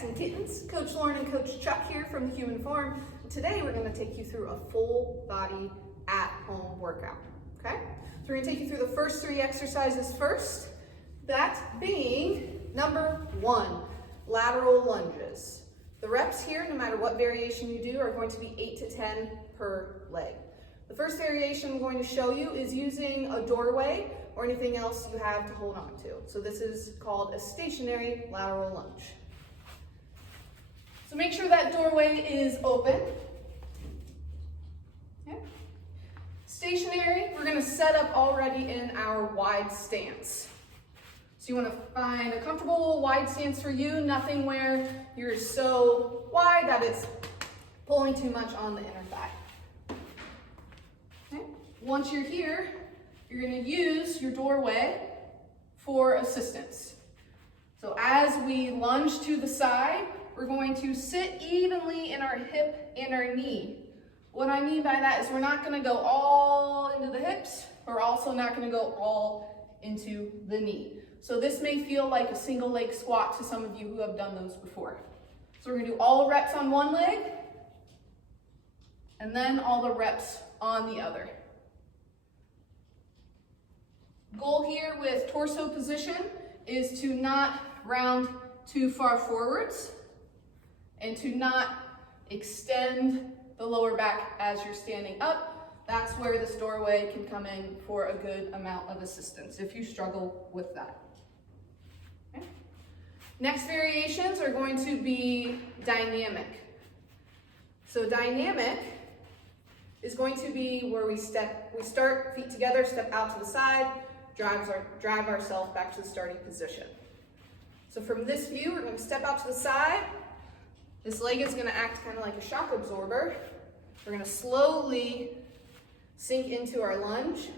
cats and kittens. Coach Lauren and Coach Chuck here from the Human Farm. Today we're going to take you through a full body at-home workout, okay? So we're going to take you through the first 3 exercises first, that being number 1, lateral lunges. The reps here, no matter what variation you do, are going to be 8 to 10 per leg. The first variation I'm going to show you is using a doorway or anything else you have to hold on to. So this is called a stationary lateral lunge. So make sure that doorway is open. Okay. Stationary, we're going to set up already in our wide stance. So you want to find a comfortable wide stance for you, nothing where you're so wide that it's pulling too much on the inner thigh. Okay. Once you're here, you're going to use your doorway for assistance. So as we lunge to the side, we're going to sit evenly in our hip and our knee. What I mean by that is we're not going to go all into the hips. We're also not going to go all into the knee. So this may feel like a single leg squat to some of you who have done those before. So we're going to do all the reps on one leg and then all the reps on the other. Goal here with torso position is to not round too far forwards and to not extend the lower back as you're standing up. That's where this doorway can come in for a good amount of assistance if you struggle with that. Okay. Next variations are going to be dynamic. So dynamic is going to be where we start feet together, step out to the side, drive ourselves back to the starting position. So from this view, we're going to step out to the side. This leg is going to act kind of like a shock absorber. We're going to slowly sink into our lunge.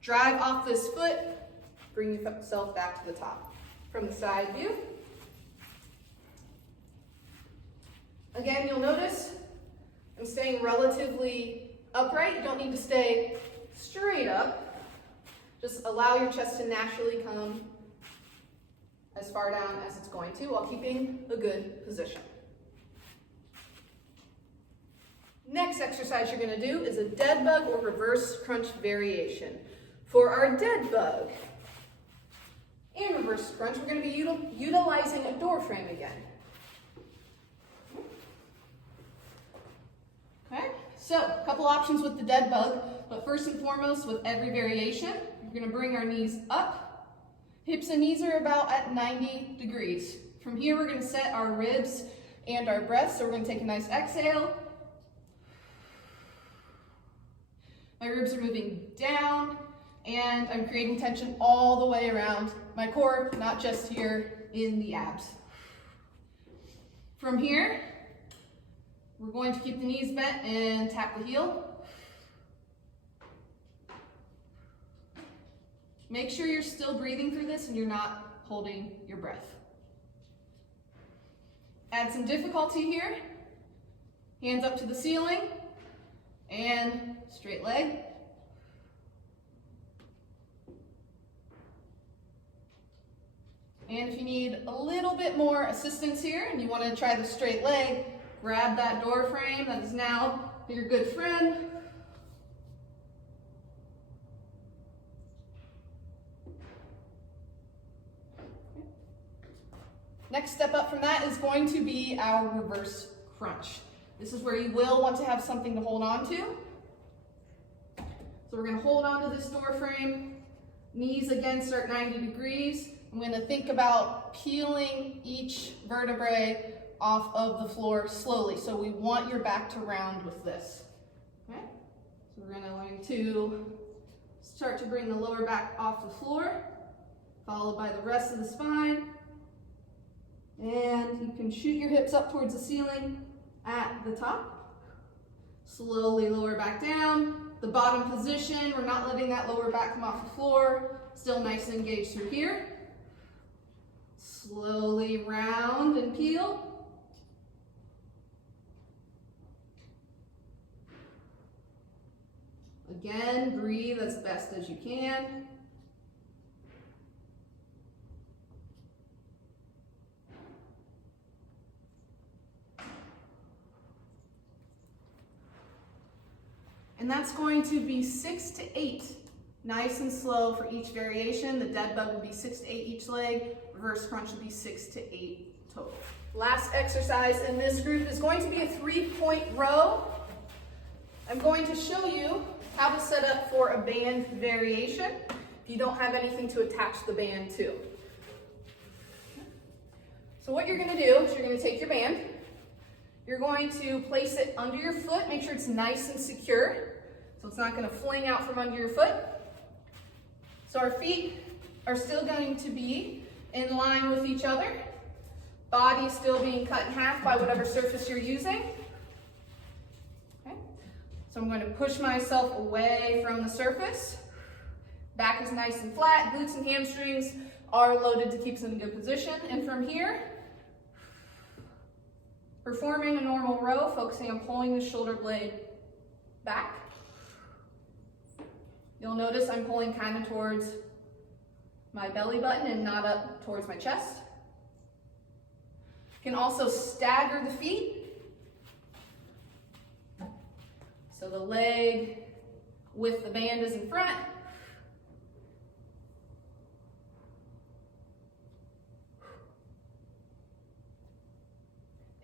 Drive off this foot, bring yourself back to the top. From the side view. Again, you'll notice I'm staying relatively upright. You don't need to stay straight up. Just allow your chest to naturally come as far down as it's going to while keeping a good position. Next exercise you're going to do is a dead bug or reverse crunch variation. For our dead bug and reverse crunch, we're going to be utilizing a door frame again. Okay, so a couple options with the dead bug, but first and foremost with every variation, we're going to bring our knees up. Hips and knees are about at 90 degrees. From here, we're going to set our ribs and our breath. So we're going to take a nice exhale. My ribs are moving down, and I'm creating tension all the way around my core, not just here in the abs. From here, we're going to keep the knees bent and tap the heel. Make sure you're still breathing through this and you're not holding your breath. Add some difficulty here. Hands up to the ceiling and straight leg. And if you need a little bit more assistance here and you want to try the straight leg, grab that door frame that is now your good friend. Next step up from that is going to be our reverse crunch. This is where you will want to have something to hold on to. So we're going to hold on to this door frame. Knees again start 90 degrees. I'm going to think about peeling each vertebrae off of the floor slowly. So we want your back to round with this. Okay? So we're going to start to bring the lower back off the floor, followed by the rest of the spine. And you can shoot your hips up towards the ceiling at the top. Slowly lower back down. The bottom position, we're not letting that lower back come off the floor. Still nice and engaged through here. Slowly round and peel. Again, breathe as best as you can. And that's going to be 6 to 8. Nice and slow for each variation. The dead bug would be 6 to 8 each leg. Reverse crunch would be 6 to 8 total. Last exercise in this group is going to be a 3-point row. I'm going to show you how to set up for a band variation if you don't have anything to attach the band to. So what you're going to do is you're going to take your band, you're going to place it under your foot, make sure it's nice and secure so it's not going to fling out from under your foot. So our feet are still going to be in line with each other, body still being cut in half by whatever surface you're using. Okay. So I'm going to push myself away from the surface. Back is nice and flat, glutes and hamstrings are loaded to keep us in a good position. And from here, performing a normal row, focusing on pulling the shoulder blade back. You'll notice I'm pulling kind of towards my belly button and not up towards my chest. You can also stagger the feet. So the leg with the band is in front.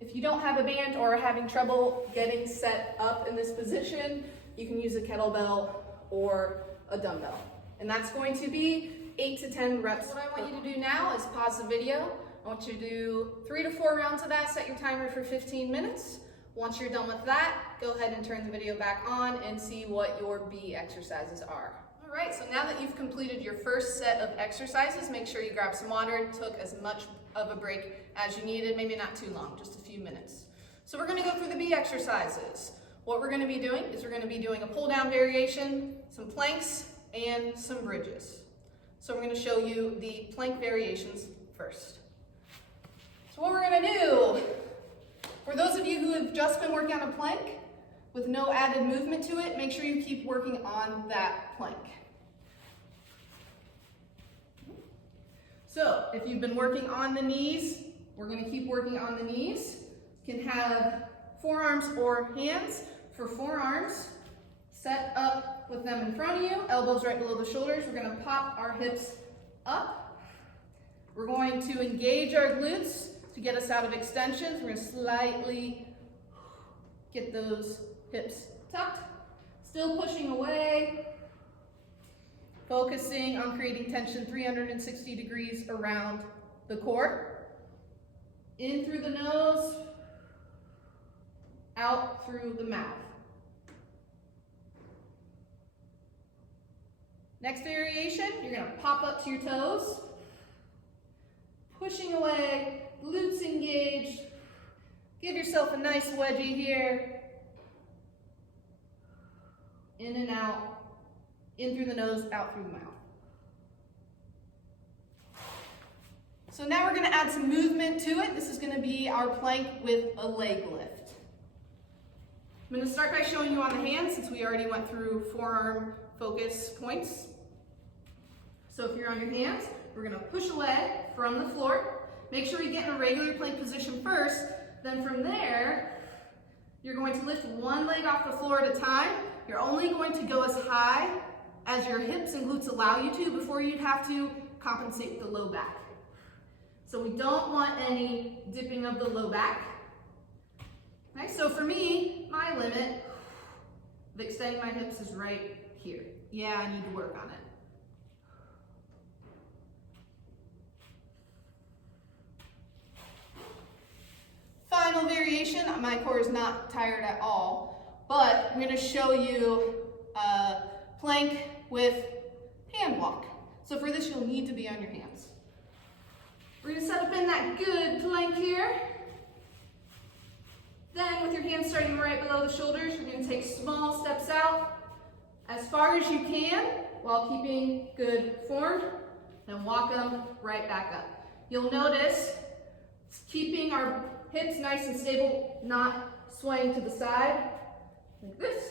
If you don't have a band or are having trouble getting set up in this position, you can use a kettlebell or a dumbbell. And that's going to be 8 to 10 reps. What I want you to do now is pause the video. I want you to do 3 to 4 rounds of that, set your timer for 15 minutes. Once you're done with that, go ahead and turn the video back on and see what your B exercises are. All right, so now that you've completed your first set of exercises, make sure you grab some water, took as much of a break as you needed, maybe not too long, just a few minutes. So we're gonna go through the B exercises. What we're gonna be doing is we're gonna be doing a pull down variation, some planks, and some bridges. So we're gonna show you the plank variations first. So what we're gonna do, for those of you who have just been working on a plank with no added movement to it, make sure you keep working on that plank. So if you've been working on the knees, we're going to keep working on the knees. You can have forearms or hands. For forearms, set up with them in front of you, elbows right below the shoulders. We're going to pop our hips up. We're going to engage our glutes to get us out of extensions. We're going to slightly get those hips tucked. Still pushing away. Focusing on creating tension 360 degrees around the core. In through the nose, out through the mouth. Next variation, you're going to pop up to your toes. Pushing away, glutes engaged. Give yourself a nice wedgie here. In and out. In through the nose, out through the mouth. So now we're going to add some movement to it. This is going to be our plank with a leg lift. I'm going to start by showing you on the hands since we already went through forearm focus points. So if you're on your hands, we're going to push away from the floor. Make sure you get in a regular plank position first. Then from there, you're going to lift one leg off the floor at a time. You're only going to go as high as your hips and glutes allow you to before you'd have to compensate with the low back. So we don't want any dipping of the low back. Okay, so for me, my limit of extending my hips is right here. Yeah, I need to work on it. Final variation, my core is not tired at all, but I'm going to show you a plank with hand walk. So for this, you'll need to be on your hands. We're going to set up in that good plank here. Then with your hands starting right below the shoulders, you're going to take small steps out as far as you can while keeping good form. Then walk them right back up. You'll notice keeping our hips nice and stable, not swaying to the side, like this.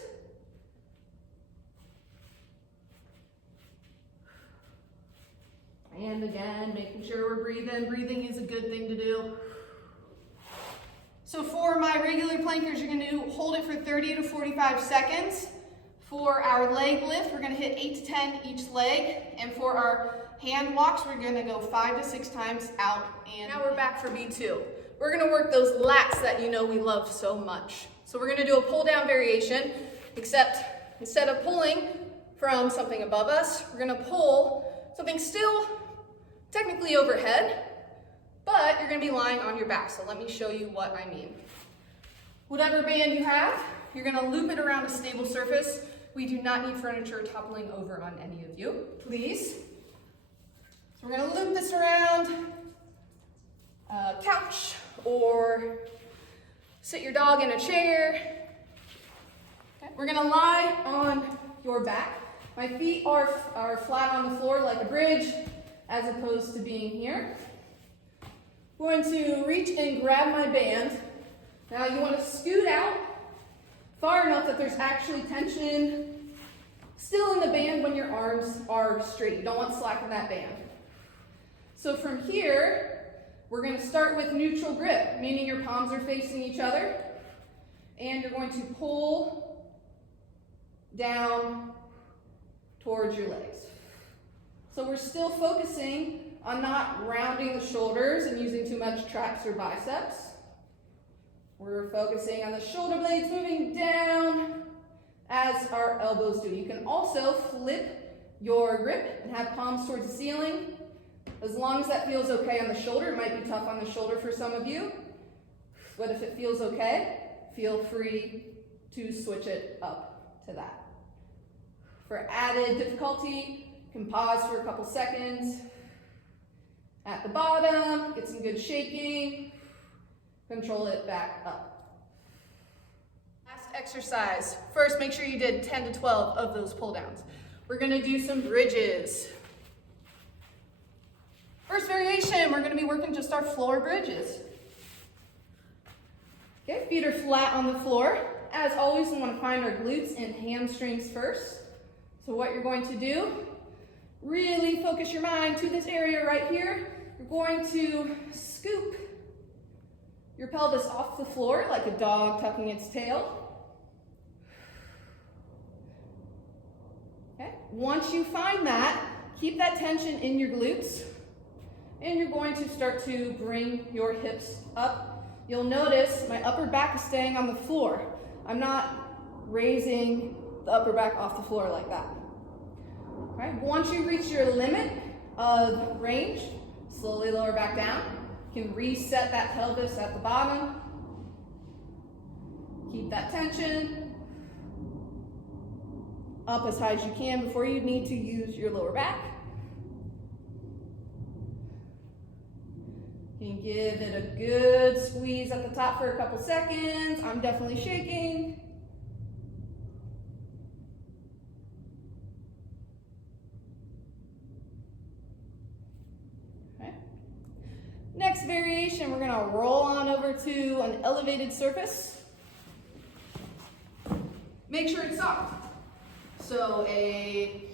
And again, making sure we're breathing. Breathing is a good thing to do. So for my regular plankers, you're going to hold it for 30 to 45 seconds. For our leg lift, we're gonna hit 8 to 10 each leg. And for our hand walks, we're gonna go 5 to 6 times out. And now we're back for B2. We're gonna work those lats that you know we love so much. So we're gonna do a pull down variation, except instead of pulling from something above us, we're gonna pull something still technically overhead, but you're gonna be lying on your back. So let me show you what I mean. Whatever band you have, you're gonna loop it around a stable surface. We do not need furniture toppling over on any of you, please. So we're gonna loop this around a couch or sit your dog in a chair. Okay. We're gonna lie on your back. My feet are flat on the floor like a bridge, as opposed to being here. I'm going to reach and grab my band. Now you want to scoot out far enough that there's actually tension still in the band when your arms are straight. You don't want slack in that band. So from here, we're going to start with neutral grip, meaning your palms are facing each other, and you're going to pull down towards your legs. So we're still focusing on not rounding the shoulders and using too much traps or biceps. We're focusing on the shoulder blades moving down as our elbows do. You can also flip your grip and have palms towards the ceiling. As long as that feels okay on the shoulder, it might be tough on the shoulder for some of you, but if it feels okay, feel free to switch it up to that. For added difficulty, you can pause for a couple seconds at the bottom, get some good shaking, control it back up. Last exercise. First, make sure you did 10 to 12 of those pull downs. We're gonna do some bridges. First variation, we're gonna be working just our floor bridges. Okay, feet are flat on the floor. As always, we wanna find our glutes and hamstrings first. So what you're going to do, really focus your mind to this area right here. You're going to scoop your pelvis off the floor like a dog tucking its tail. Okay. Once you find that, keep that tension in your glutes, and you're going to start to bring your hips up. You'll notice my upper back is staying on the floor. I'm not raising the upper back off the floor like that. Okay. Once you reach your limit of range, slowly lower back down. You can reset that pelvis at the bottom. Keep that tension up as high as you can before you need to use your lower back. You can give it a good squeeze at the top for a couple seconds. I'm definitely shaking. Next variation, we're gonna roll on over to an elevated surface. Make sure it's soft. So a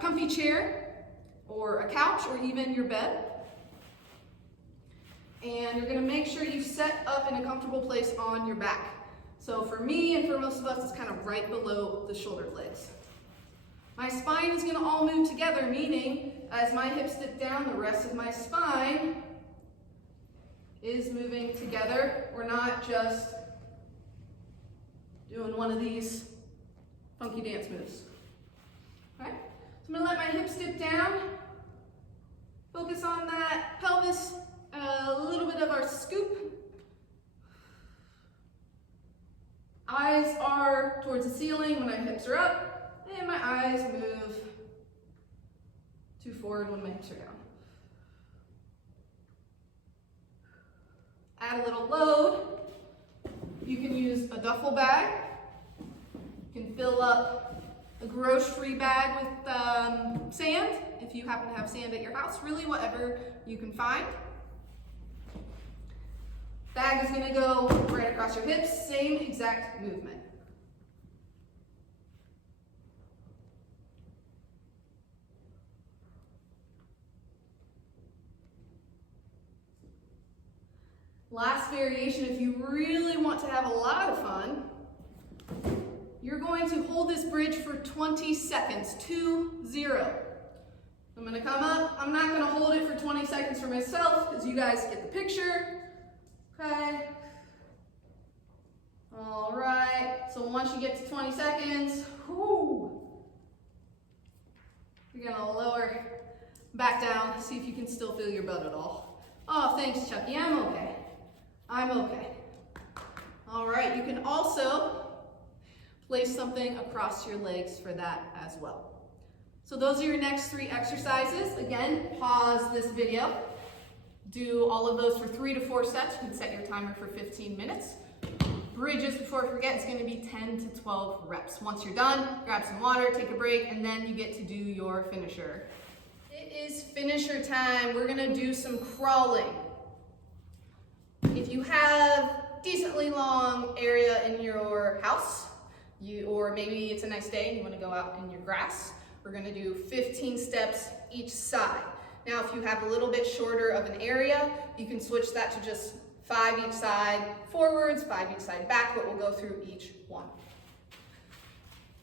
comfy chair or a couch or even your bed. And you're gonna make sure you set up in a comfortable place on your back. So for me and for most of us, it's kind of right below the shoulder blades. My spine is gonna all move together, meaning as my hips dip down, the rest of my spine is moving together. We're not just doing one of these funky dance moves. Okay? So I'm gonna let my hips dip down. Focus on that pelvis, a little bit of our scoop. Eyes are towards the ceiling when my hips are up, and my eyes move to forward when my hips are down. Add a little load. You can use a duffel bag. You can fill up a grocery bag with sand, if you happen to have sand at your house, really whatever you can find. Bag is gonna go right across your hips, same exact movement. Last variation, if you really want to have a lot of fun, you're You're going to hold this bridge for 20 seconds, 2-0. I'm gonna come up. I'm not gonna hold it for 20 seconds for myself because you guys get the picture. Okay. All right, so once you get to 20 seconds, whoo, you're gonna lower back down, see if you can still feel your butt at all. Oh, thanks, Chucky, I'm okay. I'm okay. All right, you can also place something across your legs for that as well. So those are your next 3 exercises. Again, pause this video. Do all of those for 3 to 4 sets. You can set your timer for 15 minutes. Bridges, before I forget, it's going to be 10 to 12 reps. Once you're done, grab some water, take a break, and then you get to do your finisher. It is finisher time. We're going to do some crawling. If you have decently long area in your house, or maybe it's a nice day and you want to go out in your grass, we're going to do 15 steps each side. Now, if you have a little bit shorter of an area, you can switch that to just 5 each side forwards, 5 each side back, but we'll go through each one.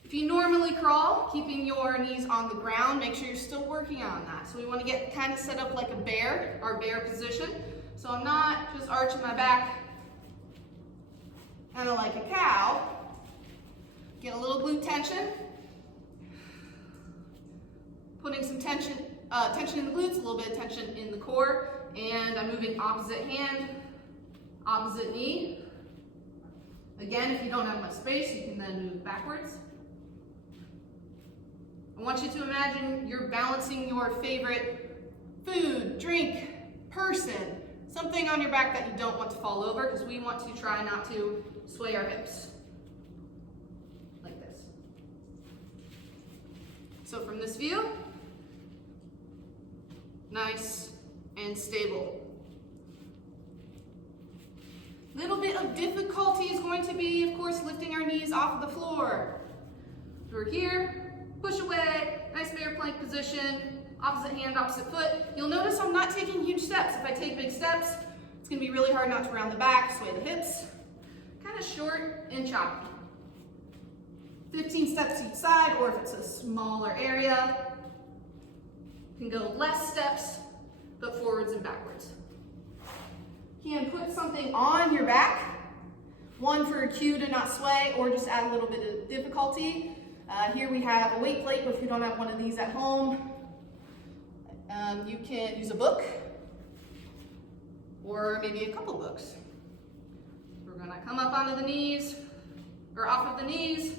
If you normally crawl, keeping your knees on the ground, make sure you're still working on that. So we want to get kind of set up like a bear, our bear position. So I'm not just arching my back kind of like a cow. Get a little glute tension. Putting some tension in the glutes, a little bit of tension in the core, and I'm moving opposite hand, opposite knee. Again, if you don't have much space, you can then move backwards. I want you to imagine you're balancing your favorite food, drink, person, something on your back that you don't want to fall over, because we want to try not to sway our hips. Like this. So from this view, nice and stable. Little bit of difficulty is going to be, of course, lifting our knees off of the floor. We're here, push away, nice bear plank position, opposite hand, opposite foot. You'll notice I'm not taking huge steps. If I take big steps, it's gonna be really hard not to round the back, sway the hips. Kind of short and choppy. 15 steps each side, or if it's a smaller area, you can go less steps, but forwards and backwards. You can put something on your back, one for a cue to not sway, or just add a little bit of difficulty. Here we have a weight plate, but if you don't have one of these at home, you can use a book, or maybe a couple books. We're gonna come up onto the knees, or off of the knees.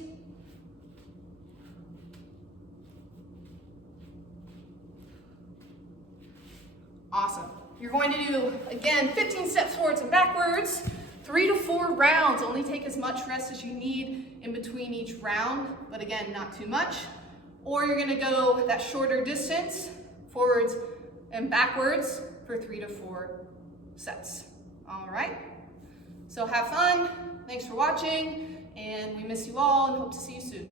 Awesome. You're going to do, again, 15 steps forwards and backwards, 3 to 4 rounds. Only take as much rest as you need in between each round, but again, not too much. Or you're gonna go that shorter distance, forwards and backwards for 3 to 4 sets. All right? So have fun. Thanks for watching, and we miss you all and hope to see you soon.